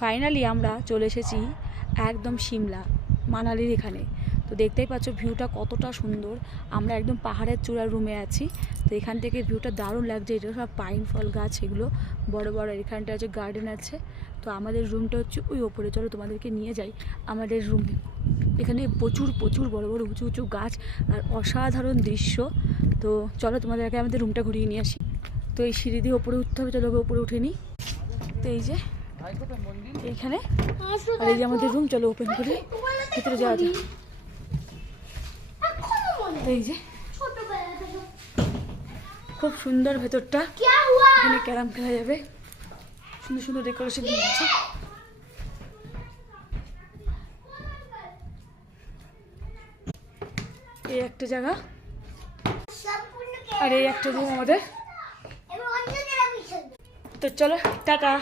Finally আমরা চলে এসেছি একদম সিমলা মানালির এখানে। তো দেখতেই পাচ্ছ ভিউটা কতটা সুন্দর। আমরা একদম পাহাড়ের চূড়ার রুমে আছি। তো এখান থেকে ভিউটা দারুণ লাগছে। এটা সব পাইন ফল গাছ, এগুলো বড় বড়। এখানটা হচ্ছে গার্ডেন আছে। তো আমাদের রুমটা হচ্ছে ওই ওপরে। চলো তোমাদেরকে নিয়ে যাই আমাদের রুমে। এখানে প্রচুর প্রচুর বড় বড় উঁচু উঁচু গাছ আর অসাধারণ দৃশ্য। তো চলো তোমাদেরকে আমাদের রুমটা ঘুরিয়ে নিয়ে আসি। তো এই সিঁড়ি দিয়ে ওপরে উঠতে হবে। চলো ওপরে উঠে নিই। তো এই যে এইখানে, আর এই যে আমাদের রুম। চলো ওপেন করে ভিতরে যাওয়া যায়। এই যে খুব সুন্দর ভেতরটা, এখানে ক্যারাম খেলা যাবে। সুন্দর সুন্দর ডেকোরেশন আছে। এই একটা জায়গা, আর এই একটা রুম আমাদের। তো চলো টাটা।